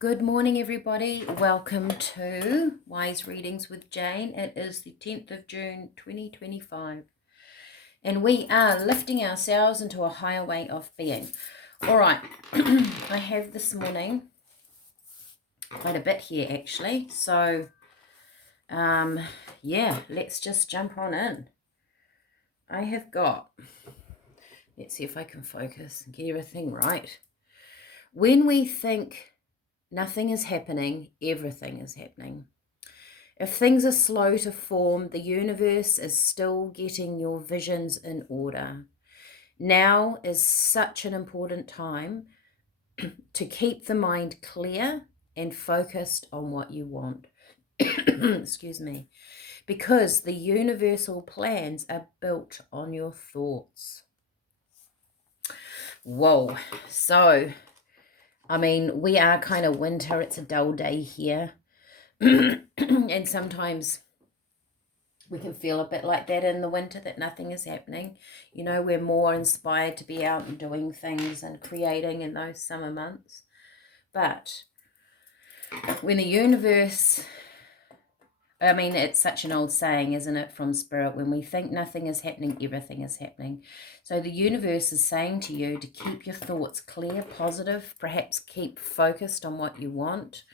Good morning, everybody. Welcome to Wise Readings with Jane. It is the 10th of June, 2025, and we are lifting ourselves into a higher way of being. All right, I have this morning quite a bit here, actually. So, yeah, let's just jump on in. I have got, let's see if I can focus and get everything right. When we think nothing is happening, everything is happening. If things are slow to form, the universe is still getting your visions in order. Now is such an important time to keep the mind clear and focused on what you want. Excuse me. Because the universal plans are built on your thoughts. Whoa. So, we are kind of winter. It's a dull day here. And sometimes we can feel a bit like that in the winter, that nothing is happening. You know, we're more inspired to be out and doing things and creating in those summer months. But when the universe, it's such an old saying, isn't it, from Spirit? When we think nothing is happening, everything is happening. So the universe is saying to you to keep your thoughts clear, positive, perhaps keep focused on what you want,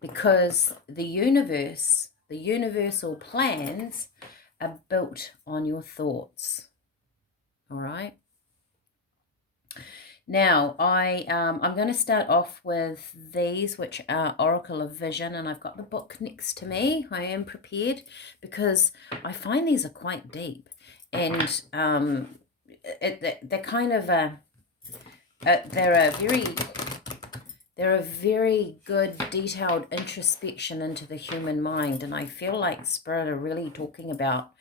because the universal plans are built on your thoughts. All right. Now, I'm going to start off with these, which are Oracle of Vision, and I've got the book next to me. I am prepared because I find these are quite deep, and they're kind of they're a very good detailed introspection into the human mind, and I feel like Spirit are really talking about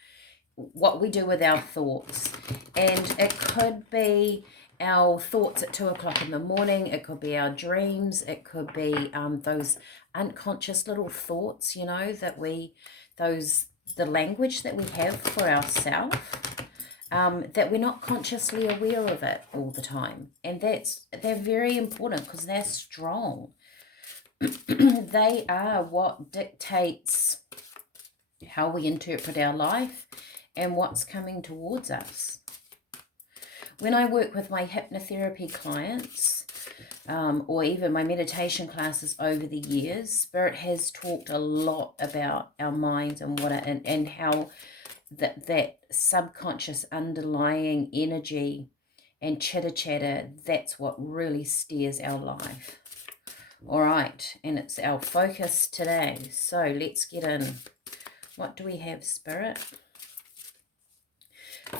what we do with our thoughts. And it could be our thoughts at 2 o'clock in the morning. It could be our dreams. It could be those unconscious little thoughts, you know, the language that we have for ourselves, that we're not consciously aware of it all the time. And they're very important because they're strong. They are what dictates how we interpret our life and what's coming towards us. When I work with my hypnotherapy clients, or even my meditation classes over the years, Spirit has talked a lot about our minds and and how that subconscious underlying energy and chitter chatter, that's what really steers our life. All right, and it's our focus today. So let's get in. What do we have, Spirit?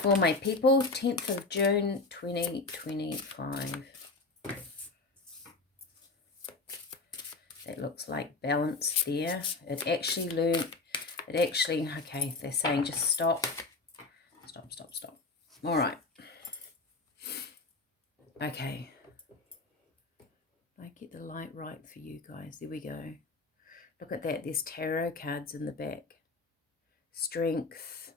For my people, 10th of June, 2025. That looks like balance there. Okay, they're saying just stop. Stop. All right. Okay. I get the light right for you guys. There we go. Look at that. There's tarot cards in the back. Strength.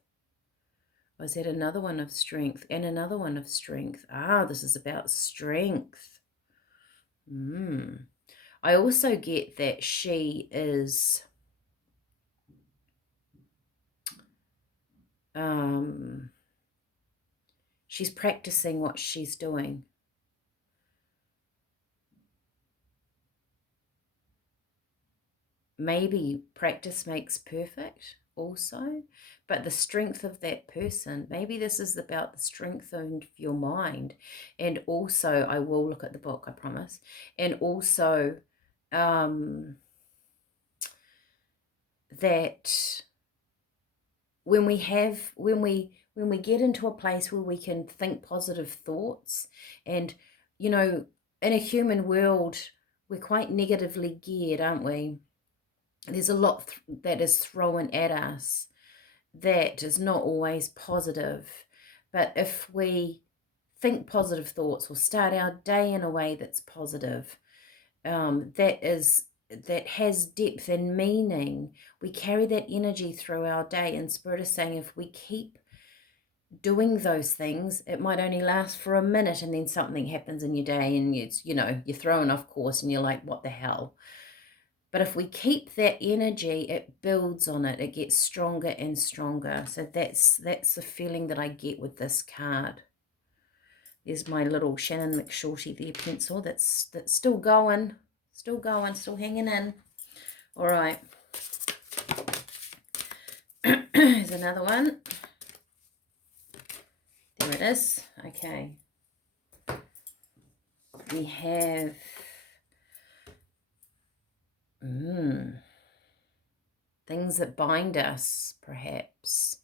Was that another one of strength? And another one of strength. This is about strength. I also get that she is she's practicing what she's doing. Maybe practice makes perfect also, but the strength of that person, maybe this is about the strength of your mind. And also, I will look at the book, I promise. And also that when we get into a place where we can think positive thoughts, and you know, in a human world, we're quite negatively geared, aren't we? There's a lot that is thrown at us that is not always positive. But if we think positive thoughts or start our day in a way that's positive, that has depth and meaning, we carry that energy through our day. And Spirit is saying if we keep doing those things, it might only last for a minute, and then something happens in your day and you're thrown off course and you're like, what the hell? But if we keep that energy, it builds on it. It gets stronger and stronger. So that's the feeling that I get with this card. There's my little Shannon McShorty there pencil that's still going, still hanging in. All right. Here's another one. There it is. Okay. We have things that bind us, perhaps.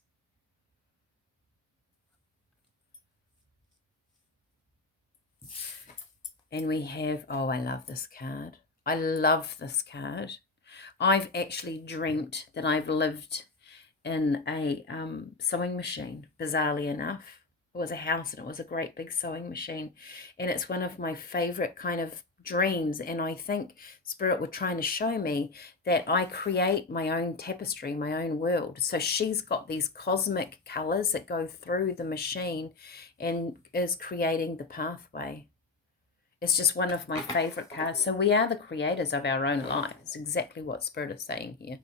And we have, oh, I love this card. I love this card. I've actually dreamt that I've lived in a sewing machine, bizarrely enough. It was a house and it was a great big sewing machine. And it's one of my favorite kind of dreams. And I think Spirit were trying to show me that I create my own tapestry, my own world. So she's got these cosmic colors that go through the machine and is creating the pathway. It's just one of my favorite cards. So we are the creators of our own lives. Exactly what Spirit is saying here.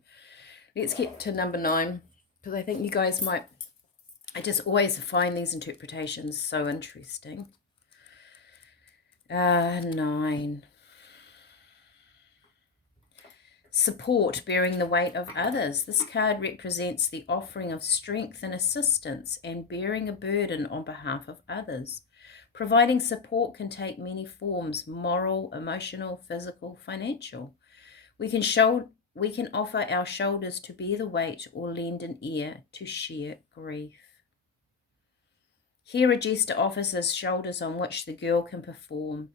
Let's get to number 9, because I think you guys might... I just always find these interpretations so interesting. 9. Support, bearing the weight of others. This card represents the offering of strength and assistance and bearing a burden on behalf of others. Providing support can take many forms: moral, emotional, physical, financial. We can offer our shoulders to bear the weight or lend an ear to share grief. Here a jester offers his shoulders on which the girl can perform.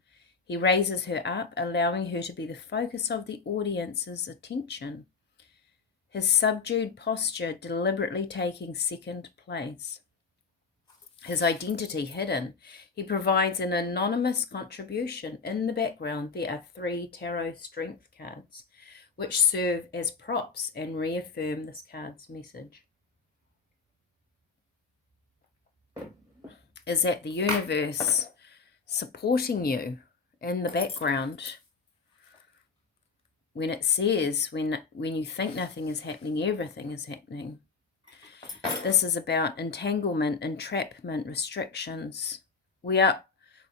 He raises her up, allowing her to be the focus of the audience's attention. His subdued posture deliberately taking second place. His identity hidden, he provides an anonymous contribution. In the background, there are 3 tarot strength cards, which serve as props and reaffirm this card's message. Is that the universe supporting you in the background when it says, when you think nothing is happening, everything is happening. This is about entanglement, entrapment, restrictions. We are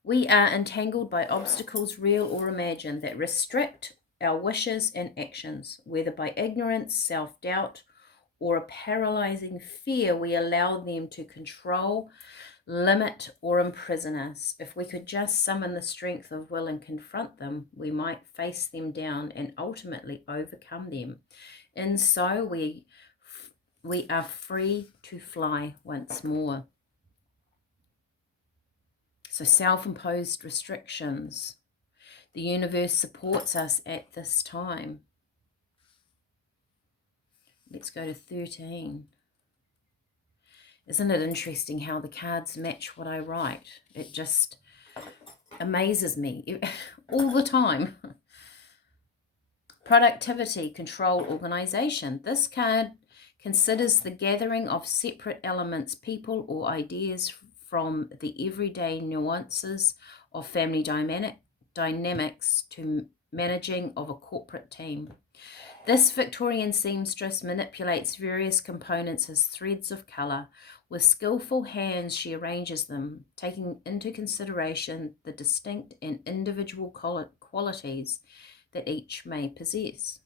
entangled by obstacles, real or imagined, that restrict our wishes and actions. Whether by ignorance, self-doubt, or a paralyzing fear, we allow them to control, limit, or imprison us. If we could just summon the strength of will and confront them, we might face them down and ultimately overcome them. And so we are free to fly once more. So self-imposed restrictions. The universe supports us at this time. Let's go to 13. Isn't it interesting how the cards match what I write? It just amazes me all the time. Productivity, control, organization. This card considers the gathering of separate elements, people, or ideas from the everyday nuances of family dynamics to managing of a corporate team. This Victorian seamstress manipulates various components as threads of colour. With skillful hands, she arranges them, taking into consideration the distinct and individual qualities that each may possess.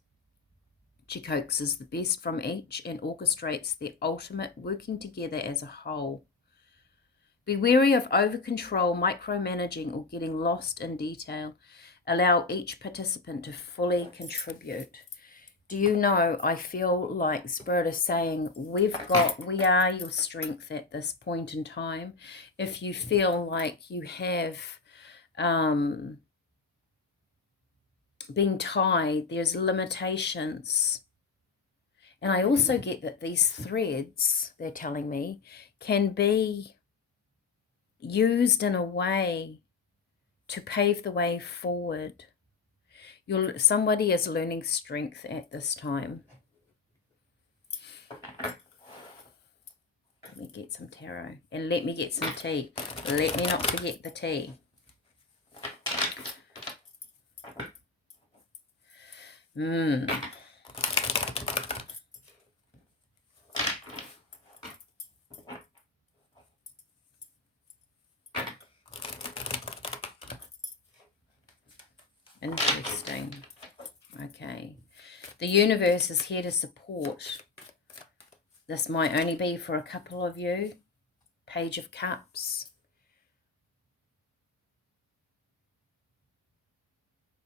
She coaxes the best from each and orchestrates the ultimate, working together as a whole. Be wary of over-control, micromanaging, or getting lost in detail. Allow each participant to fully contribute. Do you know, I feel like Spirit is saying, we are your strength at this point in time. If you feel like you have been tied, there's limitations. And I also get that these threads, they're telling me, can be used in a way to pave the way forward. Somebody is learning strength at this time. Let me get some tarot. And let me get some tea. Let me not forget the tea. Interesting. Okay. The universe is here to support. This might only be for a couple of you. Page of Cups.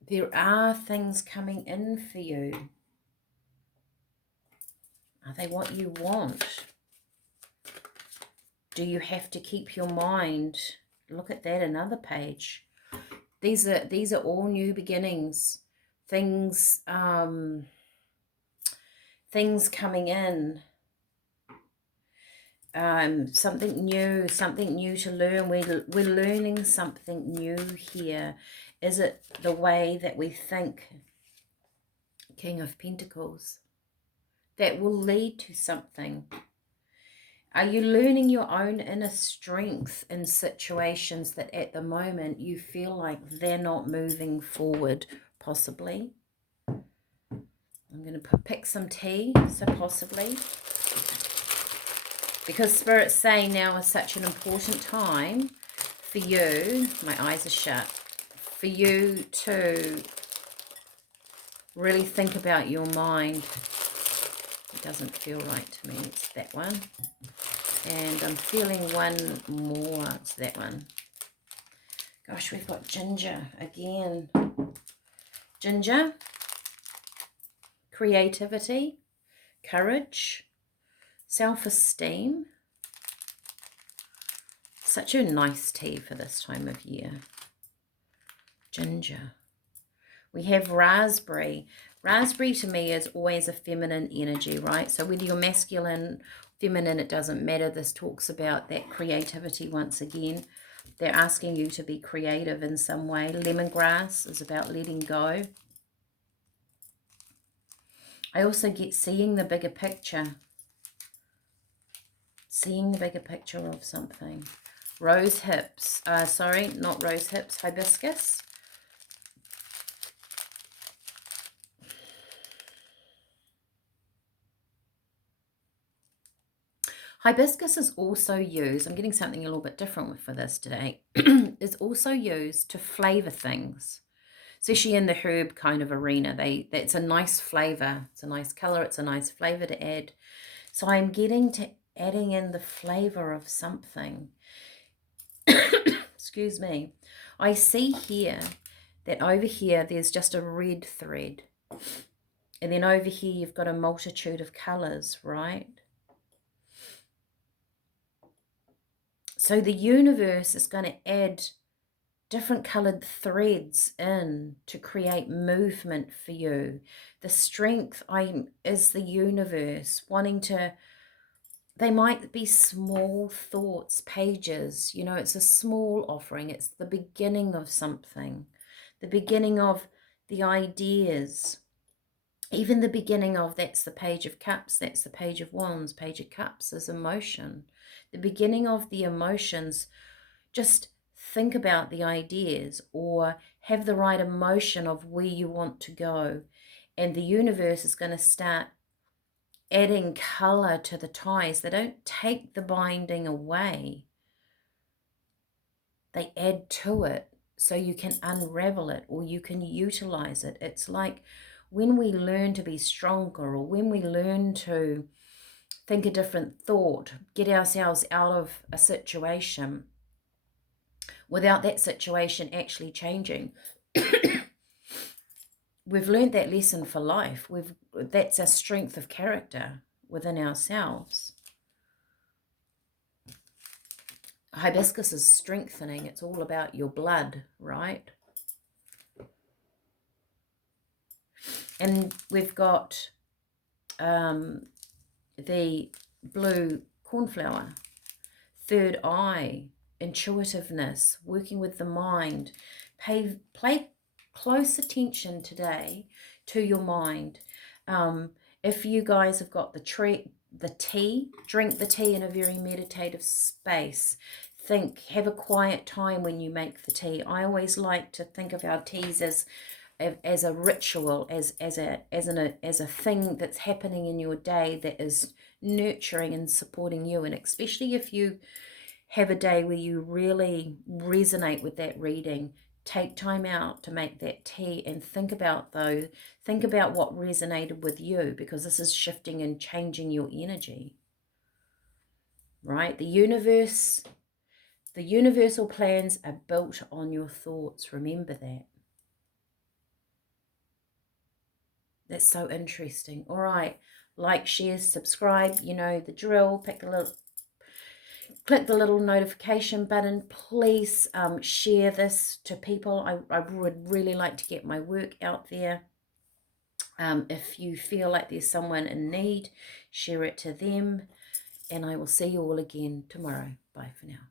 There are things coming in for you. Are they what you want? Do you have to keep your mind? Look at that, another page. These are all new beginnings. Things things coming in. Something new to learn. We're learning something new here. Is it the way that we think? King of Pentacles. That will lead to something. Are you learning your own inner strength in situations that at the moment you feel like they're not moving forward, possibly? I'm going to pick some tea, so possibly. Because Spirit's saying now is such an important time for you, my eyes are shut, for you to really think about your mind. It doesn't feel right to me. It's that one. And I'm feeling one more. It's that one. Gosh, we've got Ginger again. Ginger. Creativity. Courage. Self-esteem. Such a nice tea for this time of year. Ginger. We have raspberry. Raspberry to me is always a feminine energy, right? So whether you're masculine, feminine, it doesn't matter. This talks about that creativity once again. They're asking you to be creative in some way. Lemongrass is about letting go. I also get seeing the bigger picture. Seeing the bigger picture of something. Rose hips. Sorry, not rose hips. Hibiscus. Hibiscus is also used, I'm getting something a little bit different for this today, is also used to flavour things, especially in the herb kind of arena. That's a nice flavour, it's a nice colour, it's a nice flavour to add. So I'm getting to adding in the flavour of something. Excuse me. I see here that over here there's just a red thread. And then over here you've got a multitude of colours, right? So the universe is going to add different coloured threads in to create movement for you. The strength is the universe wanting to, they might be small thoughts, pages, you know, it's a small offering. It's the beginning of something, the beginning of the ideas, even the beginning of, that's the Page of Cups, that's the Page of Wands, Page of Cups is emotion. The beginning of the emotions, just think about the ideas or have the right emotion of where you want to go. And the universe is going to start adding colour to the ties. They don't take the binding away. They add to it so you can unravel it or you can utilize it. It's like when we learn to be stronger or when we learn to think a different thought, get ourselves out of a situation without that situation actually changing. We've learned that lesson for life. That's a strength of character within ourselves. Hibiscus is strengthening. It's all about your blood, right? And we've got the blue cornflower, third eye, intuitiveness, working with the mind. Play close attention today to your mind. If you guys have got the tree, the tea, drink the tea in a very meditative space. Think, have a quiet time when you make the tea. I always like to think of our teas as a ritual, as a thing that's happening in your day that is nurturing and supporting you. And especially if you have a day where you really resonate with that reading, take time out to make that tea and think about what resonated with you, because this is shifting and changing your energy, right? The universal plans are built on your thoughts. Remember that. That's so interesting. All right. Like, share, subscribe. You know the drill. Click the little notification button. Please share this to people. I would really like to get my work out there. If you feel like there's someone in need, share it to them. And I will see you all again tomorrow. Bye for now.